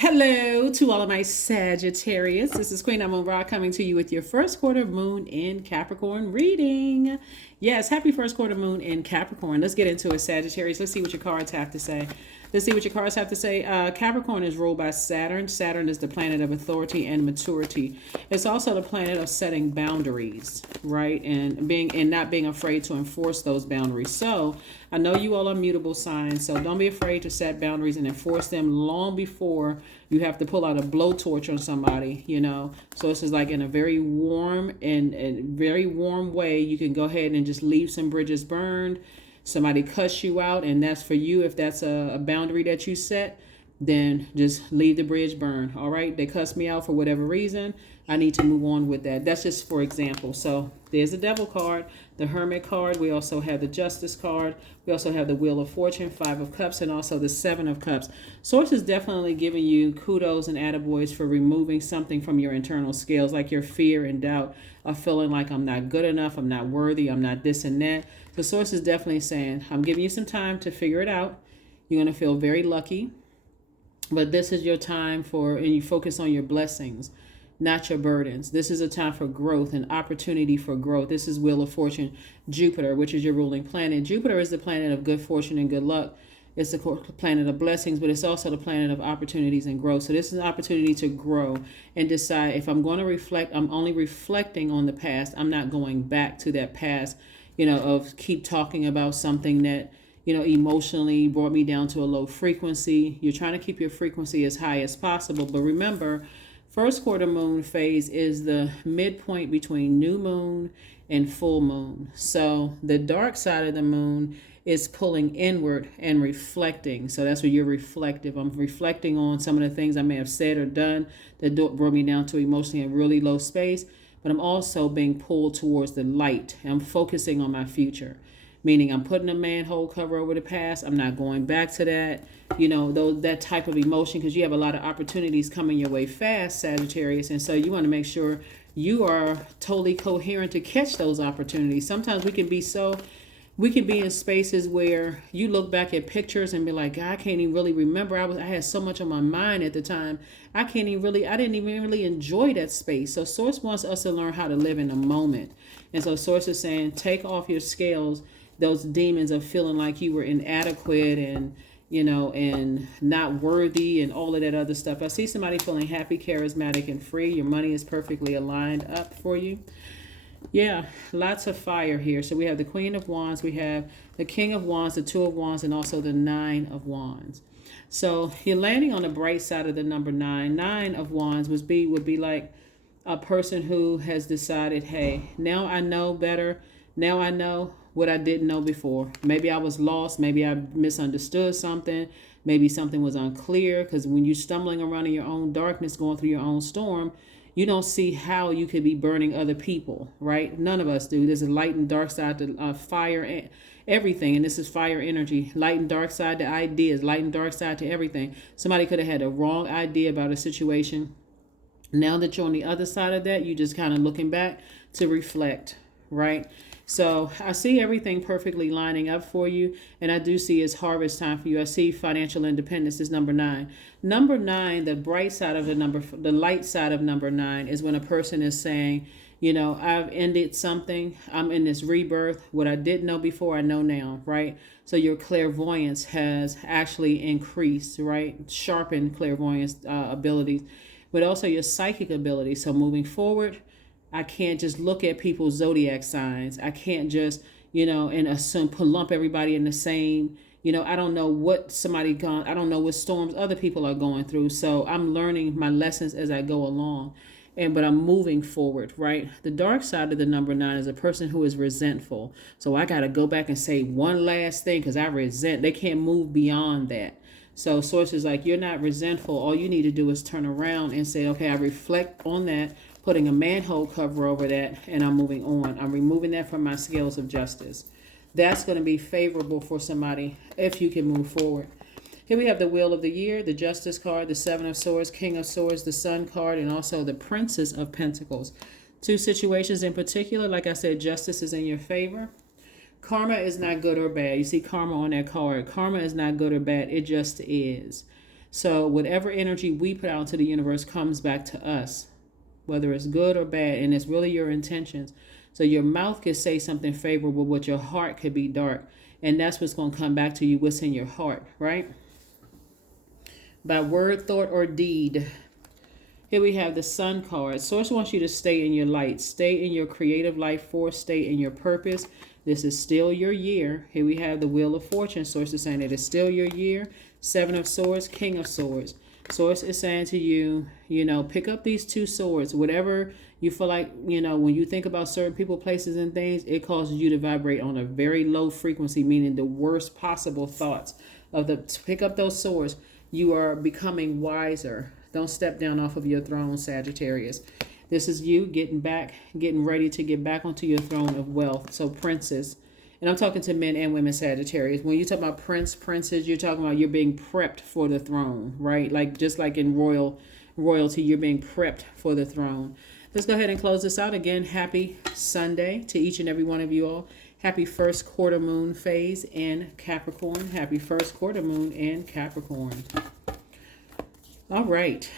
Hello to all of my Sagittarius. This is Queen Amun Ra coming to you with your first quarter moon in Capricorn reading. Yes, happy first quarter moon in Capricorn. Let's get into it, Sagittarius. Let's see what your cards have to say. Capricorn is ruled by Saturn. Saturn is the planet of authority and maturity. It's also the planet of setting boundaries, right? And not being afraid to enforce those boundaries. So I know you all are mutable signs, so don't be afraid to set boundaries and enforce them long before you have to pull out a blowtorch on somebody. So this is like in a very warm and very warm way. You can go ahead and just leave some bridges burned. Somebody cuss you out, and that's for you. If that's a boundary that you set, then just leave the bridge burn. All right, they cuss me out for whatever reason. I need to move on with that. That's just for example. So there's the Devil card, the Hermit card. We also have the Justice card. We also have the Wheel of Fortune, Five of Cups, and also the Seven of Cups. Source is definitely giving you kudos and attaboys for removing something from your internal scales, like your fear and doubt of feeling like I'm not good enough, I'm not worthy, I'm not this and that. The source is definitely saying, I'm giving you some time to figure it out. You're going to feel very lucky. But this is your time and you focus on your blessings, not your burdens. This is a time for growth and opportunity for growth. This is Wheel of Fortune, Jupiter, which is your ruling planet. Jupiter is the planet of good fortune and good luck. It's the planet of blessings, but it's also the planet of opportunities and growth. So this is an opportunity to grow and decide if I'm going to reflect, I'm only reflecting on the past. I'm not going back to that past, of keep talking about something that emotionally brought me down to a low frequency. You're trying to keep your frequency as high as possible. But remember, first quarter moon phase is the midpoint between new moon and full moon. So the dark side of the moon is pulling inward and reflecting. So that's where you're reflective. I'm reflecting on some of the things I may have said or done that brought me down to emotionally a really low space. But I'm also being pulled towards the light. I'm focusing on my future. Meaning I'm putting a manhole cover over the past. I'm not going back to that, that type of emotion, because you have a lot of opportunities coming your way fast, Sagittarius. And so you want to make sure you are totally coherent to catch those opportunities. Sometimes we can be in spaces where you look back at pictures and be like, God, I can't even really remember. I had so much on my mind at the time. I didn't even really enjoy that space. So Source wants us to learn how to live in the moment. And so Source is saying, take off your scales those demons of feeling like you were inadequate and not worthy and all of that other stuff. I see somebody feeling happy, charismatic, and free. Your money is perfectly aligned up for you. Yeah, lots of fire here. So we have the Queen of Wands, we have the King of Wands, the Two of Wands, and also the Nine of Wands. So you're landing on the bright side of the number nine. Nine of Wands would be like a person who has decided, hey, now I know better. Now I know what I didn't know before. Maybe I was lost. Maybe I misunderstood something. Maybe something was unclear, because when you're stumbling around in your own darkness, going through your own storm, you don't see how you could be burning other people, right? None of us do. There's a light and dark side to fire, everything. And this is fire energy. Light and dark side to ideas, light and dark side to everything. Somebody could have had a wrong idea about a situation. Now that you're on the other side of that, you just kind of looking back to reflect, right? So I see everything perfectly lining up for you. And I do see it's harvest time for you. I see financial independence is number nine. Number nine, the bright side of the light side of number nine is when a person is saying, I've ended something. I'm in this rebirth. What I didn't know before, I know now, right? So your clairvoyance has actually increased, right? Sharpened clairvoyance abilities, but also your psychic ability. So moving forward, I can't just look at people's zodiac signs. I can't just, and assume, lump everybody in the same, I don't know I don't know what storms other people are going through. So I'm learning my lessons as I go along. But I'm moving forward, right? The dark side of the number nine is a person who is resentful. So I got to go back and say one last thing because I resent. They can't move beyond that. So Source is like, you're not resentful. All you need to do is turn around and say, okay, I reflect on that, putting a manhole cover over that, and I'm moving on. I'm removing that from my scales of justice. That's going to be favorable for somebody if you can move forward. Here we have the Wheel of the Year, the Justice card, the Seven of Swords, King of Swords, the Sun card, and also the Princess of Pentacles. Two situations in particular, like I said, justice is in your favor. Karma is not good or bad. You see karma on that card. Karma is not good or bad. It just is. So whatever energy we put out into the universe comes back to us, whether it's good or bad, and it's really your intentions. So your mouth could say something favorable, but your heart could be dark. And that's what's going to come back to you, what's in your heart, right? By word, thought, or deed. Here we have the Sun card. Source wants you to stay in your light. Stay in your creative life force. Stay in your purpose. This is still your year. Here we have the Wheel of Fortune. Source is saying it is still your year. Seven of Swords, King of Swords. Source is saying to you, pick up these two swords. Whatever you feel like, when you think about certain people, places, and things, it causes you to vibrate on a very low frequency, meaning the worst possible thoughts to pick up those swords. You are becoming wiser. Don't step down off of your throne, Sagittarius. This is you getting ready to get back onto your throne of wealth. So princess, and I'm talking to men and women, Sagittarius. When you talk about princess, you're talking about you're being prepped for the throne, right? Just like in royalty, you're being prepped for the throne. Let's go ahead and close this out. Again, happy Sunday to each and every one of you all. Happy first quarter moon phase in Capricorn. Happy first quarter moon in Capricorn. All right.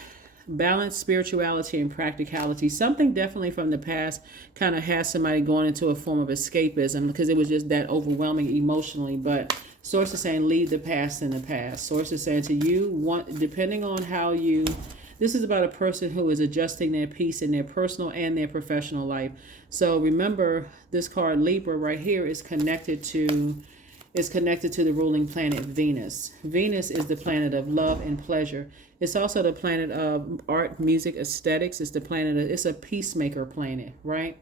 Balance, spirituality, and practicality. Something definitely from the past kind of has somebody going into a form of escapism because it was just that overwhelming emotionally. But Source is saying leave the past in the past. Source is saying to you, depending on how you... This is about a person who is adjusting their peace in their personal and their professional life. So remember, this card Libra right here is connected to the ruling planet Venus. Venus is the planet of love and pleasure. It's also the planet of art, music, aesthetics. It's a peacemaker planet, right?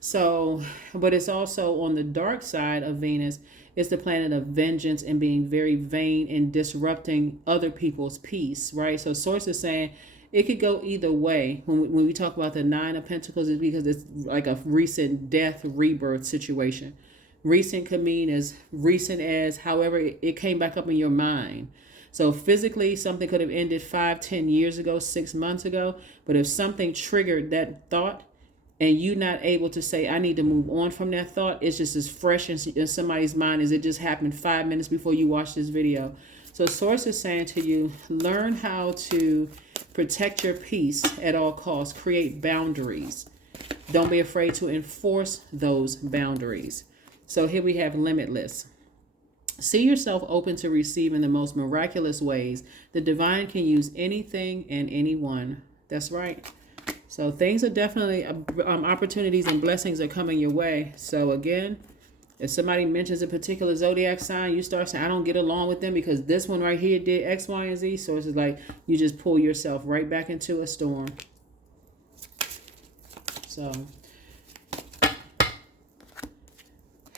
So, but it's also on the dark side of Venus. It's the planet of vengeance and being very vain and disrupting other people's peace, right? So Source is saying it could go either way. When we talk about the Nine of Pentacles, it's because it's like a recent death rebirth situation. Recent could mean as recent as however it came back up in your mind. So physically, something could have ended 5, 10 years ago, 6 months ago. But if something triggered that thought and you're not able to say, I need to move on from that thought, it's just as fresh in somebody's mind as it just happened 5 minutes before you watched this video. So Source is saying to you, learn how to protect your peace at all costs. Create boundaries. Don't be afraid to enforce those boundaries. So here we have limitless. See yourself open to receive in the most miraculous ways. The divine can use anything and anyone. That's right. So things are definitely, opportunities and blessings are coming your way. So again, if somebody mentions a particular zodiac sign, you start saying, I don't get along with them because this one right here did X, Y, and Z. So it's like you just pull yourself right back into a storm. So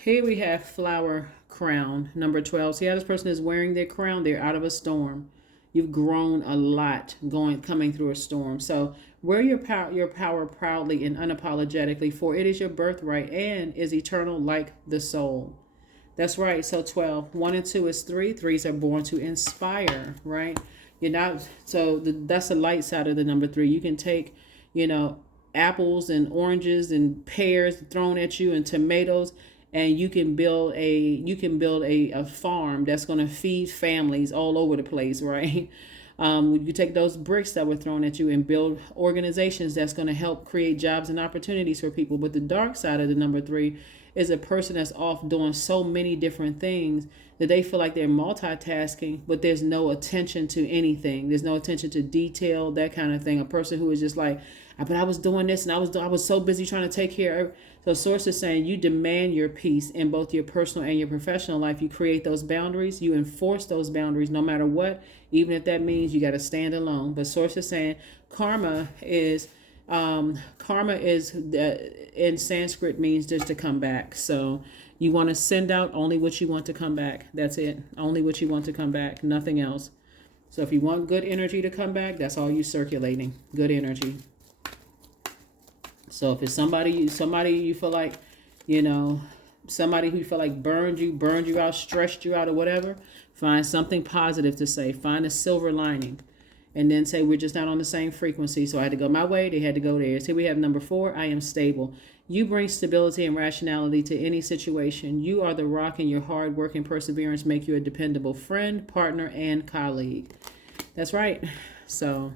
here we have flower crown, number 12. See how this person is wearing their crown? They're out of a storm. You've grown a lot coming through a storm. So wear your power proudly and unapologetically, for it is your birthright and is eternal like the soul. That's right. So 12. 1 and 2 is 3. 3s are born to inspire, right? That's the light side of the number 3. You can take, apples and oranges and pears thrown at you and tomatoes, and you can build a farm that's going to feed families all over the place, right? You take those bricks that were thrown at you and build organizations that's going to help create jobs and opportunities for people. But the dark side of the number 3 is a person that's off doing so many different things that they feel like they're multitasking, but there's no attention to anything. There's no attention to detail, that kind of thing. A person who is just like, but I was doing this and I was so busy trying to take care of. So Source is saying you demand your peace in both your personal and your professional life. You create those boundaries. You enforce those boundaries no matter what, even if that means you got to stand alone. But Source is saying karma is in Sanskrit means just to come back. So you want to send out only what you want to come back. That's it. Only what you want to come back. Nothing else. So if you want good energy to come back, that's all you circulating. Good energy. So if it's somebody you feel like, somebody who you feel like burned you out, stressed you out or whatever, find something positive to say. Find a silver lining. And then say, we're just not on the same frequency. So I had to go my way. They had to go theirs. Here we have number 4. I am stable. You bring stability and rationality to any situation. You are the rock, and your hard work and perseverance make you a dependable friend, partner, and colleague. That's right. So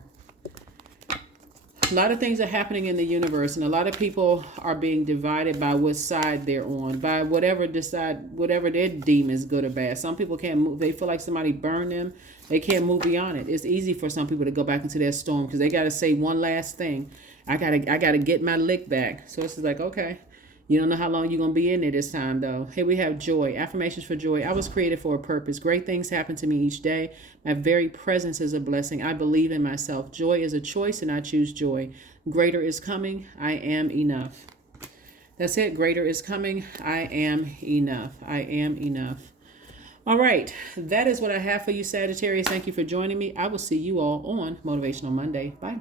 a lot of things are happening in the universe, and a lot of people are being divided by what side they're on, by whatever they deem is good or bad. Some people can't move. They feel like somebody burned them. They can't move beyond it. It's easy for some people to go back into their storm because they got to say one last thing. I gotta get my lick back. So it's like, okay, you don't know how long you're gonna be in there this time, though. Here we have joy. Affirmations for joy. I was created for a purpose. Great things happen to me each day. My very presence is a blessing. I believe in myself. Joy is a choice, and I choose joy. Greater is coming. I am enough. That's it. Greater is coming. I am enough. I am enough. All right. That is what I have for you, Sagittarius. Thank you for joining me. I will see you all on Motivational Monday. Bye.